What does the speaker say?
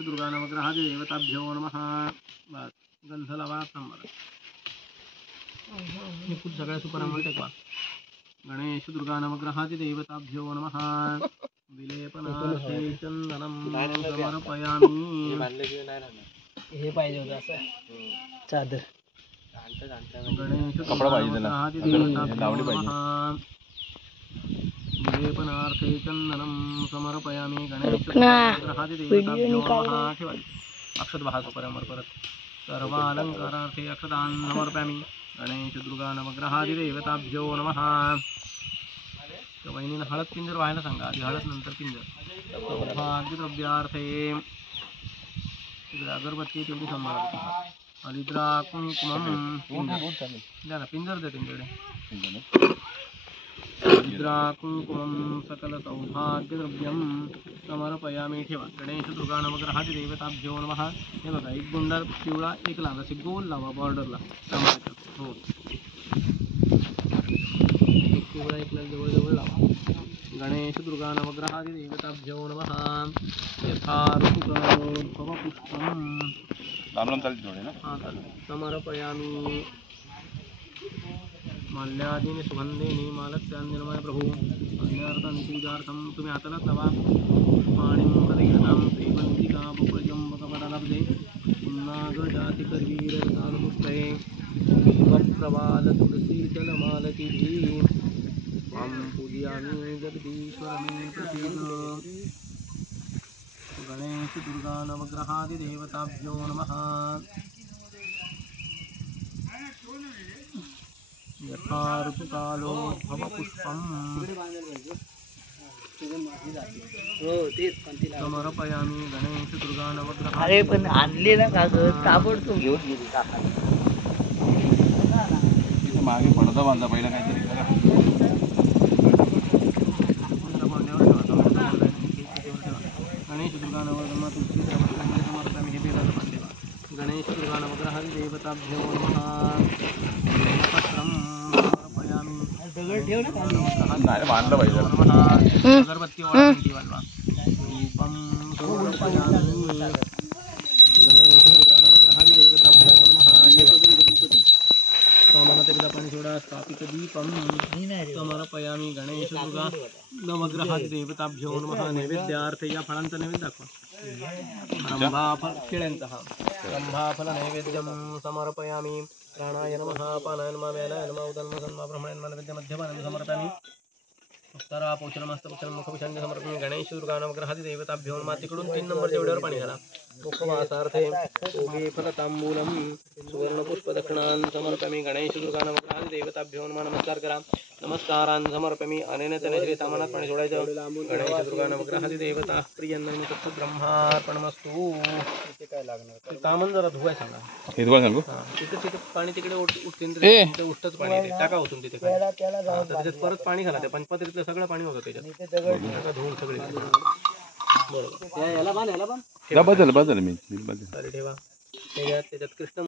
दुर्गा नवग्रहादि देवताभ्यो नमः. गंध लावा नंबर हे कुछ सगळ्या सुपरामण टेकवा. गणेश दुर्गा नवग्रहादि देवताभ्यो नमः. विलेपनार्थे चंदनं समर्पयामि. हे पाहिजे होतं असं चादर. गणेश दुर्गा नवग्रहादि देवताभ्यो नमः. विलेपनार्थे चंदनं समर्पयामि. गणेश दुर्गा नवग्रहादि देवताभ्यो नमः. ठेवा अक्षत वाहा सुपरामण परत. सर्वालंकारार्थे अक्षतान् समर्पयामि. गणेश दुर्गा नवग्रहादि देवताभ्यो नमः. वहिनीनं हळद पिंजर व्हायला सांगा. आधी हळद नंतर पिंजर. सौभाग्यद्रव्यार्थे अगरबत्ती तेवढी सांभाळा. हरिद्रा कुंकुमम द्या ना पिंजर द्या त्यांच्याकडे. हरिद्रा कुंकुमम सकल सौभाग्यद्रव्यम समर्पयामि. ठेवा. गणेश दुर्गा नवग्रहादि देवताभ्यो नमः. हे बघा एक गुंडा पिवळा एक लाल असे गोल लावा बॉर्डरला. हो एक पिवळा एक लाल जवळ जवळ लावा. गणेश दुर्गा नवग्रहादि देवताभ्यो नमः. यथा ऋतुकारोद्भवपुष्पं समर्पयामि. माल्यादीनि सुगंधेनि मालत्यान्निर्मय प्रभु. अन्यार्थानि पूजार्थं तुम्ही हातालाच लावा. पुष्पाणिं प्रदीर्घां श्रीवन्तिका बकुळजम्बकपदलब्धे पुन्नागजातिकर्वीरसानुपुष्पे बिल्वप्रवाल तुलसीदलमालतिभिः त्वां पूजयामि जगदीश्वर मे प्रसीद. गणेश दुर्गा नवग्रहादि देवताभ्यो नमः. यथा ऋतुकालोद्भवपुष्पं समर्पयामि. गणेश दुर्गा नवग्रहादि. अरे पण आणलेला कागद ताबडतोब घेऊन गेली मागे पडदा बांधा पहिला काहीतरी करा. गणेश दुर्गा नवग्रह तुलसी समर्पयामि. हे बेलाचं पण ठेवा. गणेश दुर्गा नवग्रहादि देवताभ्यो नमः. पत्रं समर्पयामि. दगड ठेव ना नाही बांधलं पाहिजे. अगरबत्ती वाढवा. दीपं समर्पयामि. गणेश दुर्गा नवग्रहादि देवताभ्यो नमः. कामनातेला पाणी सोडा. स्थापित दीपं समर्पयामि. गणेश दुर्गा नवग्रहादि देवताभ्यो नमः. नैवेद्यार्थे या फळांचा नैवेद्य दाखवा. ब्रह्माफल केळ्यांचा हा ब्रह्माफल नैवेद्यं समर्पयामि. प्राणाय नमः. पानाय नमः. व्यानाय नमः. उदन्म सन्मा ब्रह्मणे नमः. नैवेद्य मध्यपानं समर्पयामि. उत्तरा पोषणमस्तपक्षं मुखविषांय समर्पयामि. गणेश दुर्गा नवग्रहादि देवताभ्यो नमः. तिकडून 3 नंबरच्या वेळेवर पाणी घाला. मुखवासार्थे योगे फलतांबूलं सुवर्णपुष्पदक्षिणान् समर्पयामि. गणेश दुर्गा नवग्रहादि देवताभ्यो नमः. नमस्कार करा. नमस्कारान् समर्पयामि. अनेन तेन श्री सामानात पाणी सोडायचं. गणेश दुर्गा नवग्रहादि देवता प्रियन्नम सत्य ब्रह्मार्पणमस्तु. कामन जरा धुवाय सांगा. तिथे पाणी तिकडे उठते उठतच पाणी टाका होतून तिथे त्याच्यात परत पाणी घाला. त्या पंचपत्रीतलं सगळं पाणी होतं त्याच्यात धुवून सगळे. बरोबर. ठेवा त्याच्यात कृष्ण